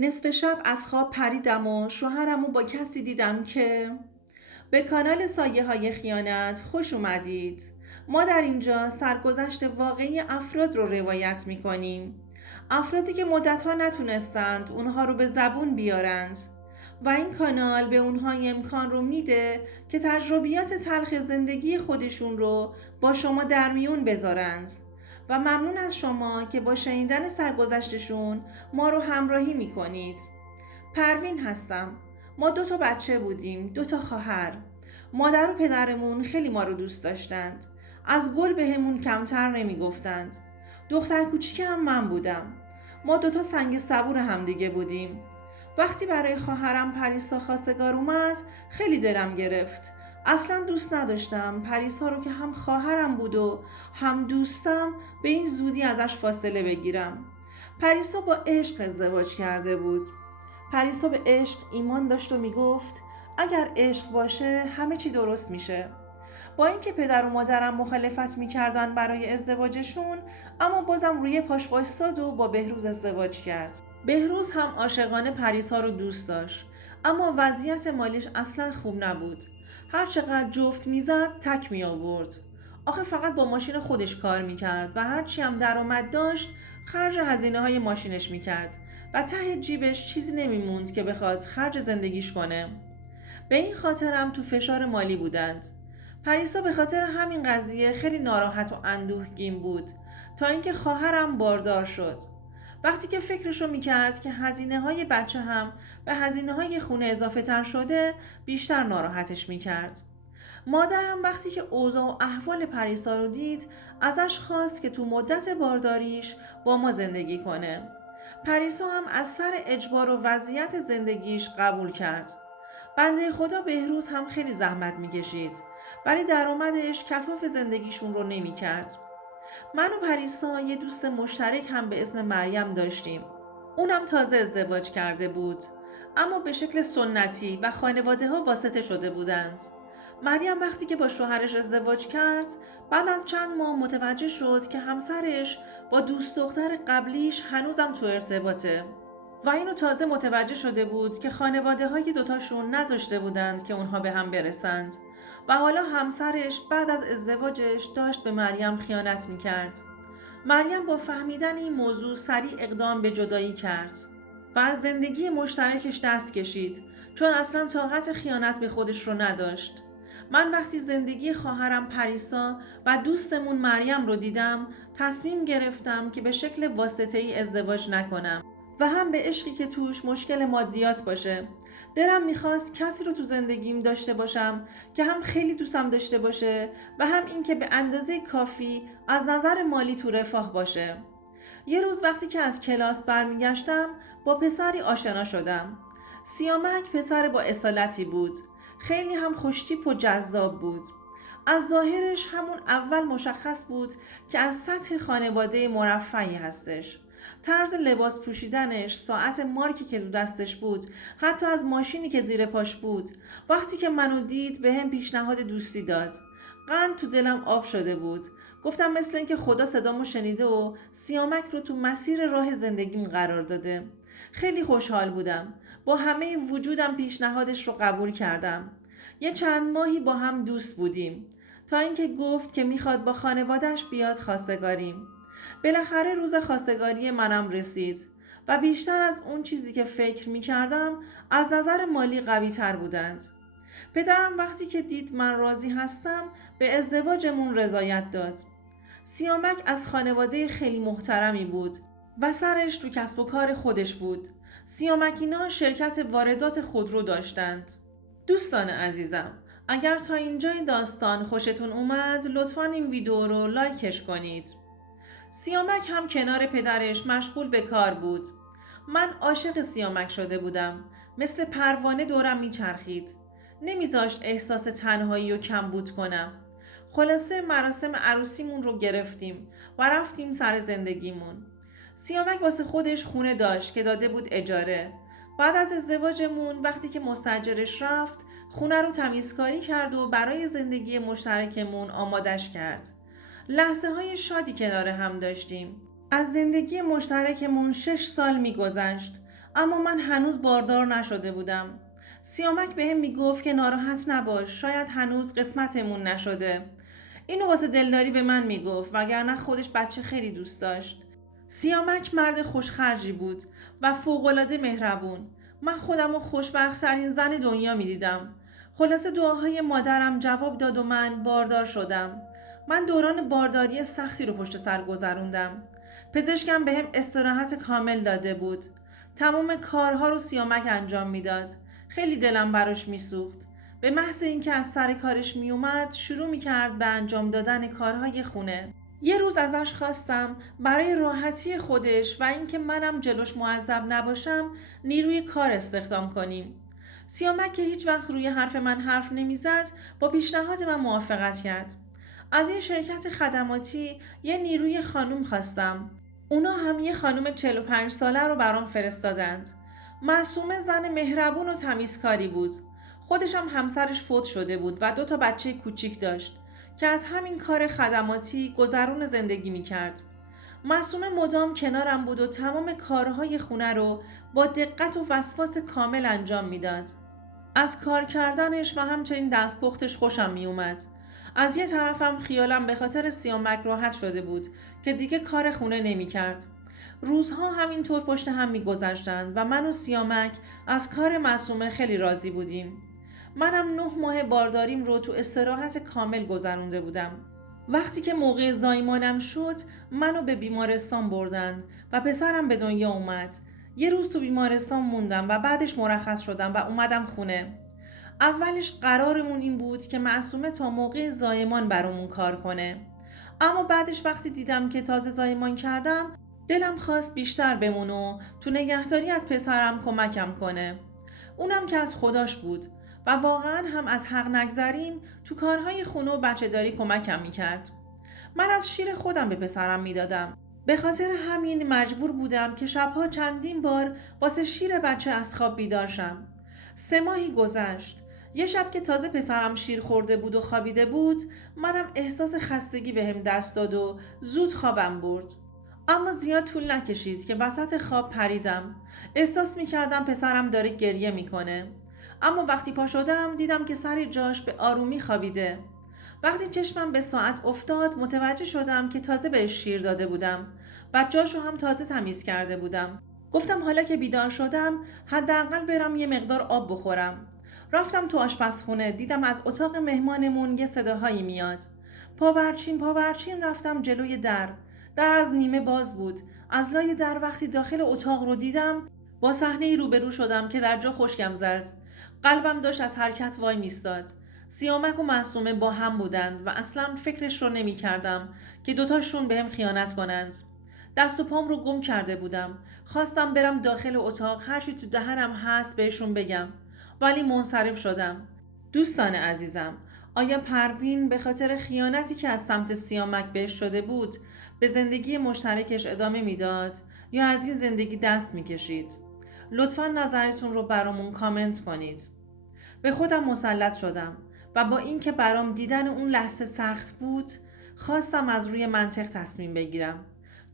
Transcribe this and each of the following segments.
نصف شب از خواب پریدم و شوهرمو با کسی دیدم که به کانال سایه های خیانت خوش اومدید. ما در اینجا سرگذشت واقعی افراد رو روایت می کنیم. افرادی که مدتها نتونستند اونها رو به زبون بیارند و این کانال به اونها امکان رو میده که تجربیات تلخ زندگی خودشون رو با شما در میون بذارند و ممنون از شما که با شنیدن سرگذشتشون ما رو همراهی میکنید. پروین هستم. ما 2 بچه بودیم، 2 خواهر. مادر و پدرمون خیلی ما رو دوست داشتند. از گل بهمون کمتر نمیگفتند. دختر کوچیک هم من بودم. ما 2 سنگ صبور همدیگه بودیم. وقتی برای خواهرم پریسا خواستگار اومد خیلی دلم گرفت. اصلا دوست نداشتم پریسا رو که هم خواهرم بود و هم دوستم به این زودی ازش فاصله بگیرم. پریسا با عشق ازدواج کرده بود. پریسا به عشق ایمان داشت و میگفت اگر عشق باشه همه چی درست میشه. با اینکه پدر و مادرم مخالفت میکردن برای ازدواجشون، اما بازم روی پاش وایستاد و با بهروز ازدواج کرد. بهروز هم عاشقانه پریسا رو دوست داشت، اما وضعیت مالیش اصلا خوب نبود. هر چقدر جفت میزد تک می آورد. آخه فقط با ماشین خودش کار میکرد و هرچی هم درآمد داشت خرج هزینه های ماشینش میکرد و ته جیبش چیزی نمیموند که بخواد خرج زندگیش کنه. به این خاطرم تو فشار مالی بودند. پریسا به خاطر همین قضیه خیلی ناراحت و اندوهگین بود تا اینکه خواهرم باردار شد. وقتی که فکرشو میکرد که هزینه های بچه هم به هزینه های خونه اضافه تر شده بیشتر ناراحتش میکرد. مادرم وقتی که اوضاع و احوال پریسا رو دید ازش خواست که تو مدت بارداریش با ما زندگی کنه. پریسا هم از سر اجبار و وضعیت زندگیش قبول کرد. بنده خدا بهروز هم خیلی زحمت میکشید ولی درآمدش کفاف زندگیشون رو نمیکرد. من و پریسا یه دوست مشترک هم به اسم مریم داشتیم. اونم تازه ازدواج کرده بود، اما به شکل سنتی و خانواده ها واسطه شده بودند. مریم وقتی که با شوهرش ازدواج کرد، بعد از چند ماه متوجه شد که همسرش با دوست دختر قبلیش هنوزم تو ارتباطه و اینو تازه متوجه شده بود که خانواده های دوتاشون نذاشته بودند که اونها به هم برسند و حالا همسرش بعد از ازدواجش داشت به مریم خیانت میکرد. مریم با فهمیدن این موضوع سریع اقدام به جدایی کرد و از زندگی مشترکش دست کشید چون اصلا طاقت خیانت به خودش رو نداشت. من وقتی زندگی خواهرم پریسا و دوستمون مریم رو دیدم تصمیم گرفتم که به شکل واسطه‌ای ازدواج نکنم و هم به عشقی که توش مشکل مادیات باشه. دلم میخواست کسی رو تو زندگیم داشته باشم که هم خیلی دوستم داشته باشه و هم این که به اندازه کافی از نظر مالی تو رفاه باشه. یه روز وقتی که از کلاس برمیگشتم با پسری آشنا شدم. سیامک پسر با اصالتی بود. خیلی هم خوشتیپ و جذاب بود. از ظاهرش همون اول مشخص بود که از سطح خانواده مرفهی هستش. طرز لباس پوشیدنش، ساعت مارکی که دو دستش بود، حتی از ماشینی که زیر پاش بود. وقتی که منو دید به هم پیشنهاد دوستی داد. قند تو دلم آب شده بود. گفتم مثل اینکه خدا صدامو شنیده و سیامک رو تو مسیر راه زندگیم قرار داده. خیلی خوشحال بودم. با همه وجودم پیشنهادش رو قبول کردم. یه چند ماهی با هم دوست بودیم تا اینکه گفت که میخواد با خانواده‌اش بیاد خواستگاریم. بالاخره روز خواستگاری منم رسید و بیشتر از اون چیزی که فکر میکردم از نظر مالی قوی تر بودند. پدرم وقتی که دید من راضی هستم به ازدواجمون رضایت داد. سیامک از خانواده خیلی محترمی بود و سرش تو کسب و کار خودش بود. سیامکینا شرکت واردات خودرو داشتند. دوستان عزیزم، اگر تا اینجای داستان خوشتون اومد لطفاً این ویدیو رو لایکش کنید. سیامک هم کنار پدرش مشغول به کار بود. من عاشق سیامک شده بودم. مثل پروانه دورم میچرخید. نمیذاشت احساس تنهایی و کمبود کنم. خلاصه مراسم عروسیمون رو گرفتیم و رفتیم سر زندگیمون. سیامک واسه خودش خونه داشت که داده بود اجاره. بعد از ازدواجمون وقتی که مستاجرش رفت خونه رو تمیزکاری کرد و برای زندگی مشترکمون آمادش کرد. لحظه های شادی کنار هم داشتیم. از زندگی مشترکمون 6 سال میگذشت. اما من هنوز باردار نشده بودم. سیامک بهم میگفت که ناراحت نباش، شاید هنوز قسمتمون نشده. اینو واسه دلداری به من میگفت، وگرنه خودش بچه خیلی دوست داشت. سیامک مرد خوشخرجی بود و فوق‌العاده مهربون. من خودم رو خوشبخت‌ترین زن دنیا میدیدم. خلاصه دعاهای مادرم جواب داد و من باردار شدم. من دوران بارداری سختی رو پشت سر گذروندم. پزشکم بهم استراحت کامل داده بود. تمام کارها رو سیامک انجام میداد. خیلی دلم براش میسوخت. به محض اینکه از سر کارش میومد شروع میکرد به انجام دادن کارهای خونه. یه روز ازش خواستم برای راحتی خودش و اینکه منم جلوش معذب نباشم نیروی کار استخدام کنیم. سیامک که هیچ وقت روی حرف من حرف نمیزد با پیشنهاد من موافقت کرد. از یه شرکت خدماتی یه نیروی خانوم خواستم. اونا هم یه خانوم 45 ساله رو برام فرستادند. معصومه زن مهربون و تمیزکاری بود. خودش هم همسرش فوت شده بود و 2 بچه کوچیک داشت که از همین کار خدماتی گذرون زندگی میکرد. معصومه مدام کنارم بود و تمام کارهای خونه رو با دقت و وسواس کامل انجام میداد. از کار کردنش و همچنین دستپختش خوشم می اومد. از یه طرفم خیالم به خاطر سیامک راحت شده بود که دیگه کار خونه نمی کرد. روزها همینطور پشت هم می گذشتند و من و سیامک از کار معصومه خیلی راضی بودیم. منم 9 ماه بارداریم رو تو استراحت کامل گذرونده بودم. وقتی که موقع زایمانم شد منو به بیمارستان بردند و پسرم به دنیا اومد. یه روز تو بیمارستان موندم و بعدش مرخص شدم و اومدم خونه. اولش قرارمون این بود که معصومه تا موقع زایمان برامون کار کنه. اما بعدش وقتی دیدم که تازه زایمان کردم دلم خواست بیشتر بمونه و تو نگهداری از پسرم کمکم کنه. اونم که از خداش بود و واقعا هم از حق نگذریم تو کارهای خونه و بچه داری کمکم میکرد. من از شیر خودم به پسرم میدادم. به خاطر همین مجبور بودم که شبها چندین بار واسه شیر بچه از خواب بیدار شم. 3 ماهی گذشت. یه شب که تازه پسرم شیر خورده بود و خوابیده بود منم احساس خستگی بهم دست داد و زود خوابم برد. اما زیاد طول نکشید که وسط خواب پریدم. احساس میکردم پسرم داره گریه میکنه. اما وقتی پا شدم دیدم که سر جاش به آرومی خوابیده. وقتی چشمم به ساعت افتاد متوجه شدم که تازه بهش شیر داده بودم. بچه‌اشو هم تازه تمیز کرده بودم. گفتم حالا که بیدار شدم حداقل برم یه مقدار آب بخورم. رفتم تو آشپزخونه دیدم از اتاق مهمانمون یه صداهایی میاد. پاورچین رفتم جلوی در. در از نیمه باز بود. از لای در وقتی داخل اتاق رو دیدم با صحنه‌ای روبرو شدم که در جا خشکم زد. قلبم داشت از حرکت وای میستاد. سیامک و معصومه با هم بودند و اصلا فکرش رو نمی کردم که دوتاشون بهم خیانت کنند. دست و پام رو گم کرده بودم. خواستم برم داخل اتاق هرچی تو دهنم هست بهشون بگم. ولی منصرف شدم. دوستان عزیزم، آیا پروین به خاطر خیانتی که از سمت سیامک بهش شده بود به زندگی مشترکش ادامه میداد یا از این زندگی دست میکشید؟ لطفاً نظرتون رو برامون کامنت کنید. به خودم مسلط شدم و با اینکه برام دیدن اون لحظه سخت بود خواستم از روی منطق تصمیم بگیرم.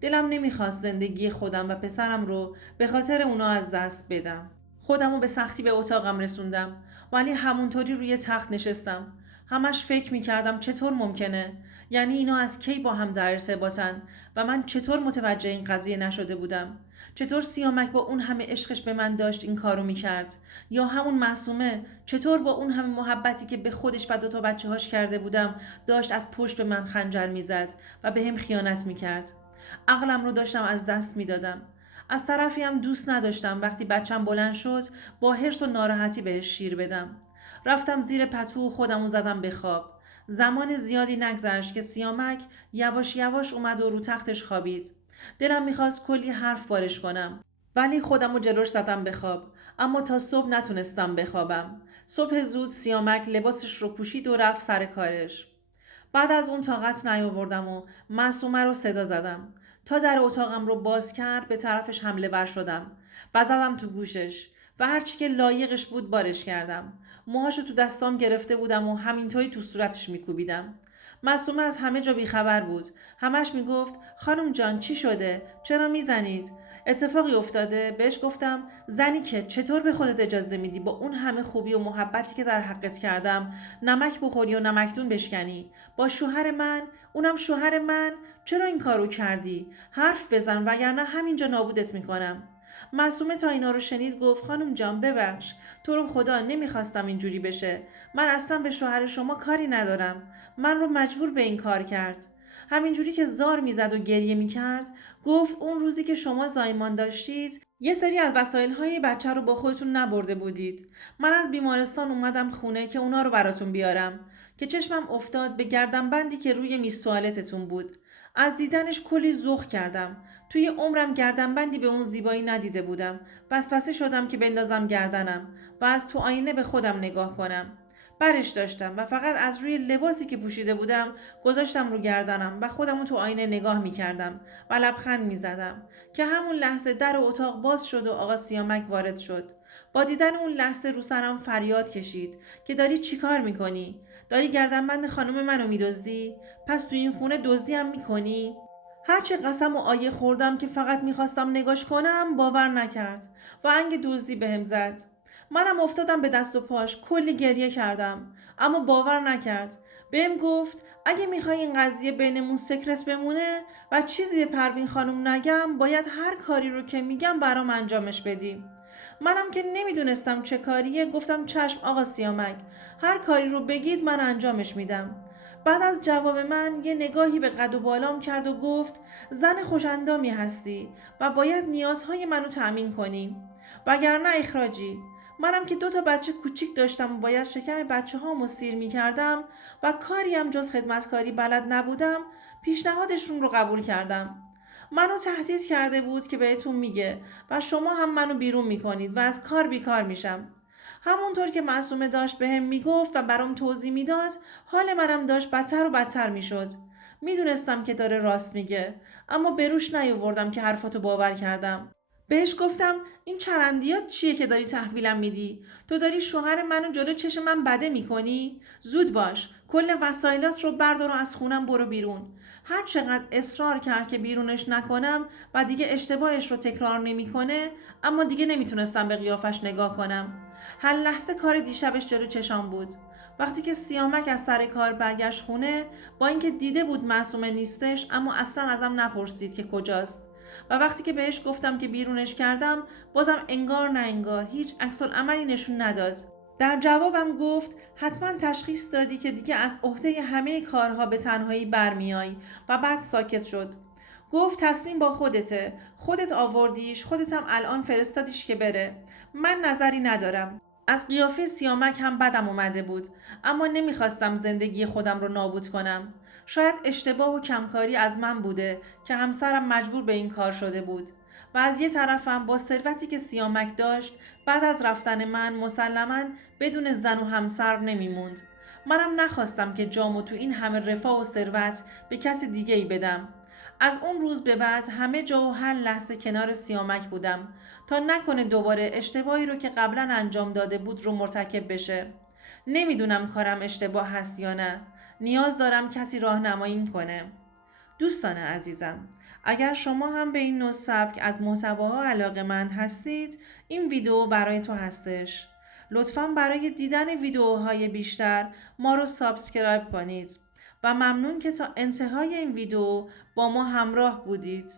دلم نمیخواست زندگی خودم و پسرم رو به خاطر اونا از دست بدم. خودم رو به سختی به اتاقم رسوندم ولی همونطوری روی تخت نشستم. همش فکر میکردم چطور ممکنه؟ یعنی اینا از کی با هم در ارتباطن و من چطور متوجه این قضیه نشده بودم؟ چطور سیامک با اون همه عشقش به من داشت این کارو میکرد؟ یا همون معصومه چطور با اون همه محبتی که به خودش و 2 بچه‌هاش کرده بودم داشت از پشت به من خنجر میزد و به هم خیانت میکرد؟ عقلم رو داشتم از دست میدادم. از طرفی هم دوست نداشتم وقتی بچم بلند شد با حرص و ناراحتی بهش شیر بدم. رفتم زیر پتو خودمو زدم به خواب. زمان زیادی نگذشت که سیامک یواش یواش اومد و رو تختش خوابید. دلم میخواست کلی حرف بارش کنم ولی خودمو جلوش زدم به خواب. اما تا صبح نتونستم بخوابم. صبح زود سیامک لباسش رو پوشید و رفت سر کارش. بعد از اون طاقت نیاوردم و معصومه رو صدا زدم. تا در اتاقم رو باز کرد به طرفش حمله ور شدم. زدم تو گوشش و هرچی که لایقش بود بارش کردم. موهاشو تو دستام گرفته بودم و همینطوری تو صورتش میکوبیدم. معصومه از همه جا بیخبر بود. همش میگفت خانم جان چی شده؟ چرا میزنید؟ اتفاقی افتاده؟ بهش گفتم زنی که چطور به خودت اجازه میدی با اون همه خوبی و محبتی که در حقت کردم نمک بخوری و نمکدون بشکنی؟ با شوهر من، اونم شوهر من، چرا این کارو کردی؟ حرف بزن وگرنه همینجا نابودت میکنم. معصومه تا اینا رو شنید گفت خانم جان ببخش، تو رو خدا نمیخواستم اینجوری بشه. من اصلا به شوهر شما کاری ندارم. من رو مجبور به این کار کرد. همینجوری که زار میزد و گریه میکرد گفت اون روزی که شما زایمان داشتید یه سری از وسایل‌های بچه رو با خودتون نبرده بودید. من از بیمارستان اومدم خونه که اونا رو براتون بیارم که چشمم افتاد به گردنبندی که روی میز توالتتون بود. از دیدنش کلی ذوق کردم. توی عمرم گردنبندی به اون زیبایی ندیده بودم. وسوسه شدم که بندازم گردنم و از تو آینه به خودم نگاه کنم. برش داشتم و فقط از روی لباسی که پوشیده بودم گذاشتم رو گردنم و خودمو تو آینه نگاه می کردم و لبخند می زدم که همون لحظه در اتاق باز شد و آقا سیامک وارد شد. با دیدن اون لحظه رو سرم فریاد کشید که داری چیکار میکنی؟ داری گردنبند خانم منو میدزدی؟ پس تو این خونه دزدی هم میکنی؟ هرچه قسم و آیه خوردم که فقط میخواستم نگاش کنم باور نکرد و انگ دزدی بهم زد. منم افتادم به دست و پاش کلی گریه کردم اما باور نکرد. بهم گفت اگه میخوای این قضیه بینمون سکرت بمونه و چیزی به پروین خانم نگم باید هر کاری رو که میگم برام انجامش بدی. منم که نمیدونستم چه کاریه گفتم چشم آقا سیامک، هر کاری رو بگید من انجامش میدم. بعد از جواب من یه نگاهی به قد و بالام کرد و گفت زن خوشندامی هستی و باید نیازهای منو تأمین کنی وگرنه اخراجی. منم که 2 بچه کوچیک داشتم و باید شکم بچه هامو سیر می کردم و کاری هم جز خدمتکاری بلد نبودم پیشنهادشون رو قبول کردم. منو تهدید کرده بود که بهتون میگه و شما هم منو بیرون میکنید و از کار بیکار میشم. همونطور که معصومه داشت بهم میگفت و برام توضیح میداد حال منم داشت بدتر و بدتر میشد. میدونستم که داره راست میگه اما بروش نیاوردم که حرفاتو باور کردم. بهش گفتم این چرندیات چیه که داری تحویلم میدی؟ تو داری شوهر منو جلو چشم من بده میکنی؟ زود باش، کل وسایلات رو بردار و از خونم برو بیرون. هر چقدر اصرار کرد که بیرونش نکنم و دیگه اشتباهش رو تکرار نمیکنه، اما دیگه نمیتونستم به قیافش نگاه کنم. هر لحظه کار دیشبش جلو چشام بود. وقتی که سیامک از سر کار برگشت خونه، با اینکه دیده بود معصومه نیستش اما اصلا ازم نپرسید که کجاست. و وقتی که بهش گفتم که بیرونش کردم بازم انگار نه انگار هیچ عکس العملی نشون نداد. در جوابم گفت حتما تشخیص دادی که دیگه از عهده همه کارها به تنهایی برمیای و بعد ساکت شد. گفت تصمیم با خودته، خودت آوردیش، خودت هم الان فرستادیش که بره. من نظری ندارم. از قیافه سیامک هم بدم اومده بود اما نمیخواستم زندگی خودم رو نابود کنم. شاید اشتباه و کمکاری از من بوده که همسرم مجبور به این کار شده بود و از یه طرفم با ثروتی که سیامک داشت بعد از رفتن من مسلماً بدون زن و همسر نمیموند. منم نخواستم که جامو تو این همه رفاه و ثروت به کسی دیگه ای بدم. از اون روز به بعد همه جا و هر لحظه کنار سیامک بودم تا نکنه دوباره اشتباهی رو که قبلا انجام داده بود رو مرتکب بشه. نمیدونم کارم اشتباه هست یا نه. نیاز دارم کسی راهنماییم کنه. دوستان عزیزم، اگر شما هم به این نوع سبک از محتواها علاقه‌مند هستید، این ویدیو برای تو هستش. لطفاً برای دیدن ویدیوهای بیشتر ما رو سابسکرایب کنید و ممنون که تا انتهای این ویدیو با ما همراه بودید.